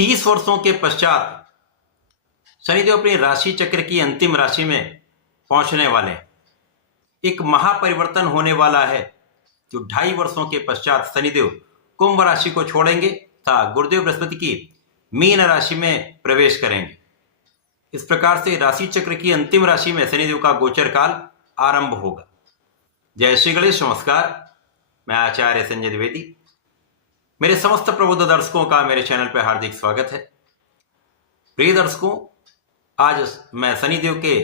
30 वर्षों के पश्चात शनिदेव अपनी राशि चक्र की अंतिम राशि में पहुंचने वाले हैं। एक महापरिवर्तन होने वाला है जो 2.5 वर्षों के पश्चात शनिदेव कुंभ राशि को छोड़ेंगे तथा गुरुदेव बृहस्पति की मीन राशि में प्रवेश करेंगे। इस प्रकार से राशि चक्र की अंतिम राशि में शनिदेव का गोचर काल आरंभ होगा। जय श्री गणेश, नमस्कार। मैं आचार्य संजय द्विवेदी। मेरे समस्त प्रबुद्ध दर्शकों का मेरे चैनल पर हार्दिक स्वागत है। प्रिय दर्शकों, आज मैं शनिदेव के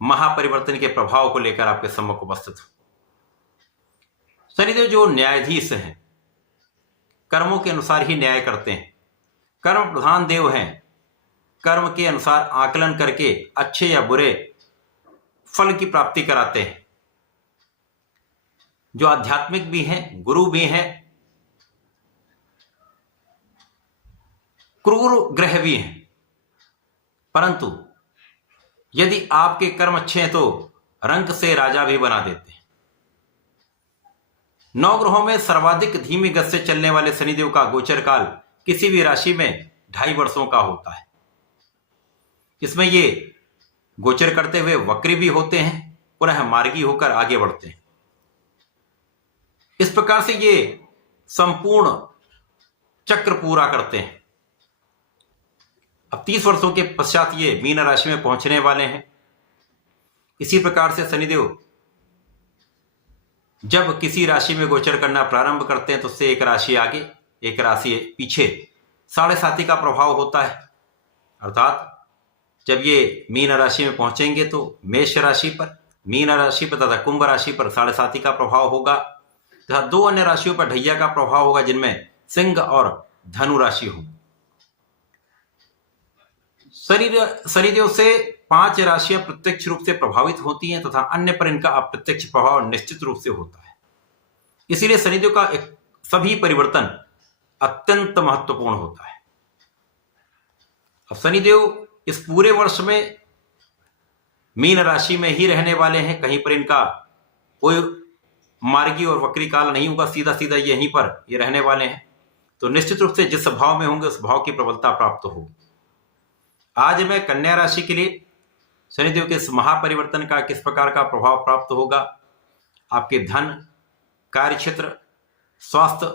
महापरिवर्तन के प्रभाव को लेकर आपके सम्मुख उपस्थित हूं। शनिदेव जो न्यायाधीश हैं, कर्मों के अनुसार ही न्याय करते हैं, कर्म प्रधान देव हैं। कर्म के अनुसार आकलन करके अच्छे या बुरे फल की प्राप्ति कराते हैं। जो आध्यात्मिक भी हैं, गुरु भी हैं, क्रूर ग्रह भी हैं। परंतु यदि आपके कर्म अच्छे हैं तो रंक से राजा भी बना देते हैं। 9 ग्रहों में सर्वाधिक धीमी गति से चलने वाले शनिदेव का गोचर काल किसी भी राशि में 2.5 वर्षों का होता है। इसमें ये गोचर करते हुए वक्री भी होते हैं, पुनः मार्गी होकर आगे बढ़ते हैं। इस प्रकार से ये संपूर्ण चक्र पूरा करते हैं। अब 30 वर्षों के पश्चात ये मीन राशि में पहुंचने वाले हैं। इसी प्रकार से शनिदेव जब किसी राशि में गोचर करना प्रारंभ करते हैं तो उससे एक राशि आगे एक राशि पीछे 7.5 का प्रभाव होता है। अर्थात जब ये मीन राशि में पहुंचेंगे तो मेष राशि पर, मीन राशि पर तथा कुंभ राशि पर 7.5 का प्रभाव होगा तथा 2 अन्य राशियों पर ढैया का प्रभाव होगा, जिनमें सिंह और धनु राशि होंगी। शनिदेव से 5 राशियां प्रत्यक्ष रूप से प्रभावित होती हैं तथा अन्य पर इनका अप्रत्यक्ष प्रभाव निश्चित रूप से होता है। इसीलिए शनिदेव का सभी परिवर्तन अत्यंत महत्वपूर्ण होता है। अब शनिदेव इस पूरे वर्ष में मीन राशि में ही रहने वाले हैं। कहीं पर इनका कोई मार्गी और वक्री काल नहीं होगा, सीधा सीधा यहीं पर ये रहने वाले हैं। तो निश्चित रूप से जिस भाव में होंगे उस भाव की प्रबलता प्राप्त होगी। आज मैं कन्या राशि के लिए शनिदेव के इस महापरिवर्तन का किस प्रकार का प्रभाव प्राप्त होगा, आपके धन, कार्यक्षेत्र, स्वास्थ्य,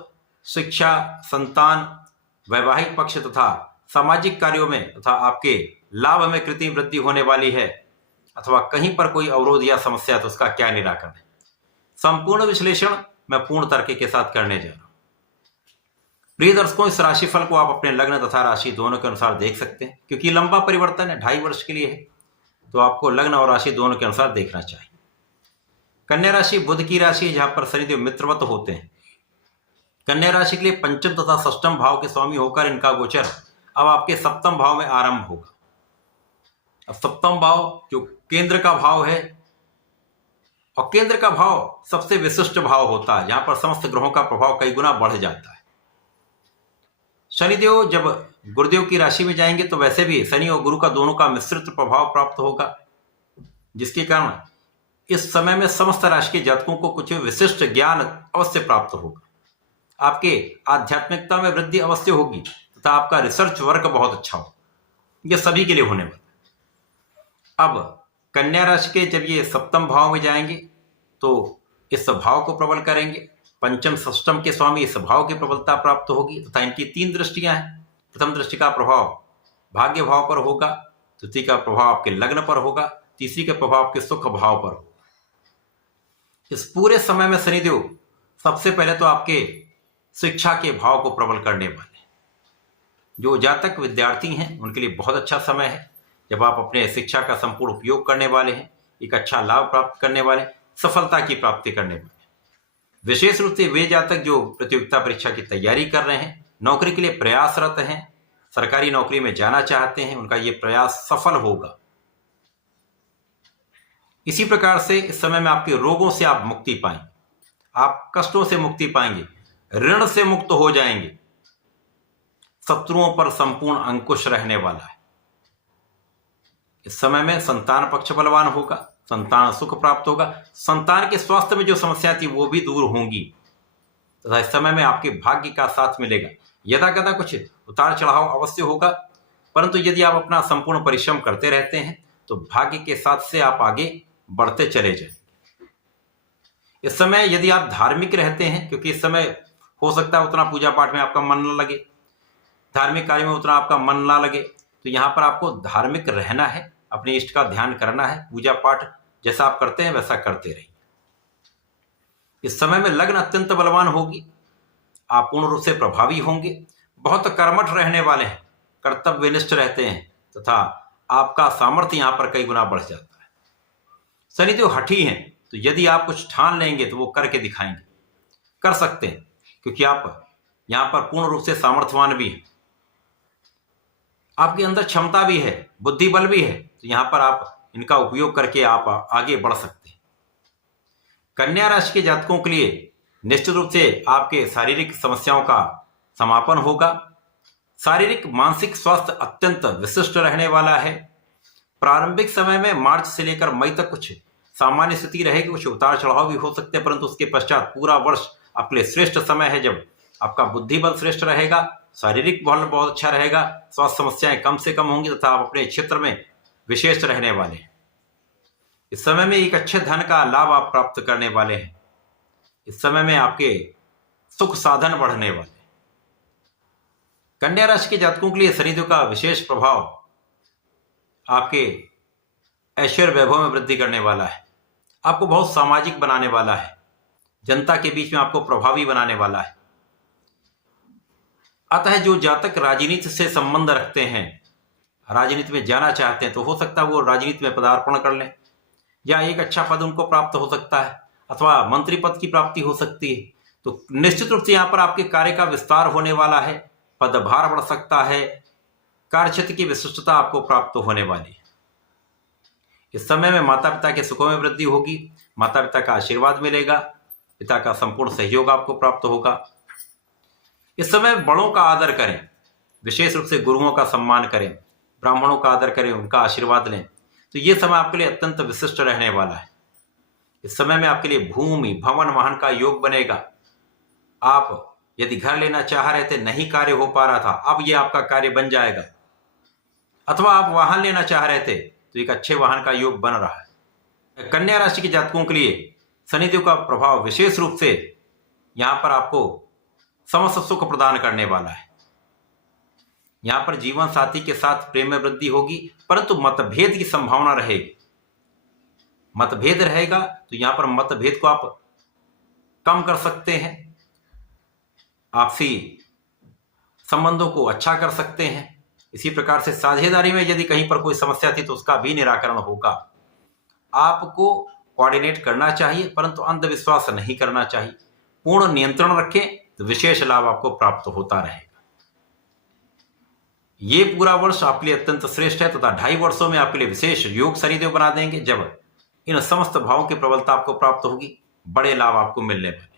शिक्षा, संतान, वैवाहिक पक्ष तथा सामाजिक कार्यों में तथा आपके लाभ में कृत्रिम वृद्धि होने वाली है अथवा कहीं पर कोई अवरोध या समस्या है तो उसका क्या निराकरण है, संपूर्ण विश्लेषण मैं पूर्ण तर्क के साथ करने जा रहा हूं। प्रिय दर्शकों, इस राशिफल को आप अपने लग्न तथा राशि दोनों के अनुसार देख सकते हैं। क्योंकि लंबा परिवर्तन है, 2.5 वर्ष के लिए है, तो आपको लग्न और राशि दोनों के अनुसार देखना चाहिए। कन्या राशि बुध की राशि है, जहां पर शनिदेव मित्रवत होते हैं। कन्या राशि के लिए पंचम तथा षष्ठम भाव के स्वामी होकर इनका गोचर अब आपके सप्तम भाव में आरंभ होगा। अब सप्तम भाव जो केंद्र का भाव है, और केंद्र का भाव सबसे विशिष्ट भाव होता है, जहां पर समस्त ग्रहों का प्रभाव कई गुना बढ़ जाता है। शनिदेव जब गुरुदेव की राशि में जाएंगे तो वैसे भी शनि और गुरु का दोनों का मिश्रित प्रभाव प्राप्त होगा, जिसके कारण इस समय में समस्त राशि के जातकों को कुछ विशिष्ट ज्ञान अवश्य प्राप्त होगा। आपके आध्यात्मिकता में वृद्धि अवश्य होगी तथा आपका रिसर्च वर्क बहुत अच्छा हो। यह सभी के लिए होने वाला। अब कन्या राशि के जब ये सप्तम भाव में जाएंगे तो इस भाव को प्रबल करेंगे। पंचम षष्ठम के स्वामी इस भाव की प्रबलता प्राप्त होगी तथा इनकी 3 दृष्टियां हैं। प्रथम दृष्टि का प्रभाव भाग्य भाव पर होगा, द्वितीय का प्रभाव आपके लग्न पर होगा, तीसरी का प्रभाव आपके सुख भाव पर होगा। इस पूरे समय में शनिदेव सबसे पहले तो आपके शिक्षा के भाव को प्रबल करने वाले हैं। जो जातक विद्यार्थी हैं उनके लिए बहुत अच्छा समय है, जब आप अपने शिक्षा का संपूर्ण उपयोग करने वाले हैं, एक अच्छा लाभ प्राप्त करने वाले, सफलता की प्राप्ति करने वाले। विशेष रूप से वे जातक जो प्रतियोगिता परीक्षा की तैयारी कर रहे हैं, नौकरी के लिए प्रयासरत हैं, सरकारी नौकरी में जाना चाहते हैं, उनका यह प्रयास सफल होगा। इसी प्रकार से इस समय में आपके रोगों से आप मुक्ति पाएंगे, आप कष्टों से मुक्ति पाएंगे, ऋण से मुक्त हो जाएंगे, शत्रुओं पर संपूर्ण अंकुश रहने वाला है। इस समय में संतान पक्ष बलवान होगा, संतान सुख प्राप्त होगा, संतान के स्वास्थ्य में जो समस्या थी वो भी दूर होंगी तथा इस समय में आपके भाग्य का साथ मिलेगा। यदा कदा कुछ उतार चढ़ाव अवश्य होगा, परंतु यदि आप अपना संपूर्ण परिश्रम करते रहते हैं तो भाग्य के साथ से आप आगे बढ़ते चले जाएं। इस समय यदि आप धार्मिक रहते हैं, क्योंकि इस समय हो सकता है उतना पूजा पाठ में आपका मन न लगे, धार्मिक कार्य में उतना आपका मन ना लगे, तो यहाँ पर आपको धार्मिक रहना है, अपने इष्ट का ध्यान करना है, पूजा पाठ जैसा आप करते हैं वैसा करते रहिए। इस समय में लग्न अत्यंत बलवान होगी, आप पूर्ण रूप से प्रभावी होंगे, बहुत कर्मठ रहने वाले हैं, कर्तव्यनिष्ठ रहते हैं तथा आपका सामर्थ्य यहाँ पर कई गुना बढ़ जाता है। शनिदेव हठी हैं, तो यदि आप कुछ ठान लेंगे तो वो करके दिखाएंगे, कर सकते हैं, क्योंकि आप यहाँ पर पूर्ण रूप से सामर्थ्यवान भी हैं, आपके अंदर क्षमता भी है, बुद्धि बल भी है, तो यहाँ पर आप इनका उपयोग करके आप आगे बढ़ सकते हैं। कन्या राशि के जातकों के लिए निश्चित रूप से आपके शारीरिक समस्याओं का समापन होगा। शारीरिक मानसिक स्वास्थ्य अत्यंत विशिष्ट रहने वाला है। प्रारंभिक समय में मार्च से लेकर मई तक कुछ सामान्य स्थिति रहेगी, कुछ उतार चढ़ाव भी हो सकते हैं, परंतु उसके पश्चात पूरा वर्ष आपके लिए श्रेष्ठ समय है, जब आपका बुद्धि बल श्रेष्ठ रहेगा, शारीरिक बल बहुत अच्छा रहेगा, स्वास्थ्य समस्याएं कम से कम होंगी तथा आप अपने क्षेत्र में विशेष रहने वाले हैं। इस समय में एक अच्छे धन का लाभ आप प्राप्त करने वाले हैं। इस समय में आपके सुख साधन बढ़ने वाले हैं। कन्या राशि के जातकों के लिए शनिदेव का विशेष प्रभाव आपके ऐश्वर्य वैभव में वृद्धि करने वाला है, आपको बहुत सामाजिक बनाने वाला है, जनता के बीच में आपको प्रभावी बनाने वाला है। अतः जो जातक राजनीति से संबंध रखते हैं, राजनीति में जाना चाहते हैं, तो हो सकता है वो राजनीति में पदार्पण कर लें, या एक अच्छा पद उनको प्राप्त हो सकता है, अथवा मंत्री पद की प्राप्ति हो सकती है। तो निश्चित रूप से यहाँ पर आपके कार्य का विस्तार होने वाला है, पदभार बढ़ सकता है, कार्यक्षेत्र की विशिष्टता आपको प्राप्त होने वाली है। इस समय में माता पिता के सुखों में वृद्धि होगी, माता पिता का आशीर्वाद मिलेगा, पिता का संपूर्ण सहयोग आपको प्राप्त होगा। इस समय बड़ों का आदर करें, विशेष रूप से गुरुओं का सम्मान करें, ब्राह्मणों का आदर करें, उनका आशीर्वाद लें, तो ये समय आपके लिए अत्यंत विशिष्ट रहने वाला है। इस समय में आपके लिए भूमि भवन वाहन का योग बनेगा। आप यदि घर लेना चाह रहे थे, नहीं कार्य हो पा रहा था, अब ये आपका कार्य बन जाएगा, अथवा आप वाहन लेना चाह रहे थे तो एक अच्छे वाहन का योग बन रहा है। कन्या राशि के जातकों के लिए शनिदेव का प्रभाव विशेष रूप से यहाँ पर आपको समस्त सुख प्रदान करने वाला है। यहाँ पर जीवन साथी के साथ प्रेम में वृद्धि होगी, परंतु मतभेद की संभावना रहेगी। मतभेद रहेगा तो यहाँ पर मतभेद को आप कम कर सकते हैं, आपसी संबंधों को अच्छा कर सकते हैं। इसी प्रकार से साझेदारी में यदि कहीं पर कोई समस्या थी तो उसका भी निराकरण होगा। आपको कोऑर्डिनेट करना चाहिए, परंतु अंधविश्वास नहीं करना चाहिए। पूर्ण नियंत्रण रखें तो विशेष लाभ आपको प्राप्त होता रहेगा। ये पूरा वर्ष आपके लिए अत्यंत श्रेष्ठ है तथा 2.5 वर्षों में आपके लिए विशेष योग शनिदेव बना देंगे। जब इन समस्त भावों की प्रबलता आपको प्राप्त होगी, बड़े लाभ आपको मिलने वाले।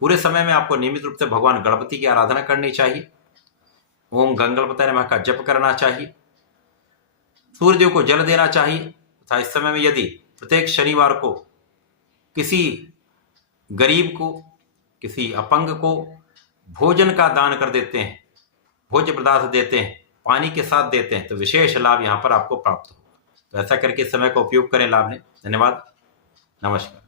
पूरे समय में आपको नियमित रूप से भगवान गणपति की आराधना करनी चाहिए, ओम गंगणपतये नमः का जप करना चाहिए, सूर्यदेव को जल देना चाहिए तथा इस समय में यदि प्रत्येक शनिवार को किसी गरीब को, किसी अपंग को भोजन का दान कर देते हैं, भोज्य पदार्थ देते हैं, पानी के साथ देते हैं, तो विशेष लाभ यहाँ पर आपको प्राप्त होगा। तो ऐसा करके समय का उपयोग करें, लाभ लें। धन्यवाद, नमस्कार।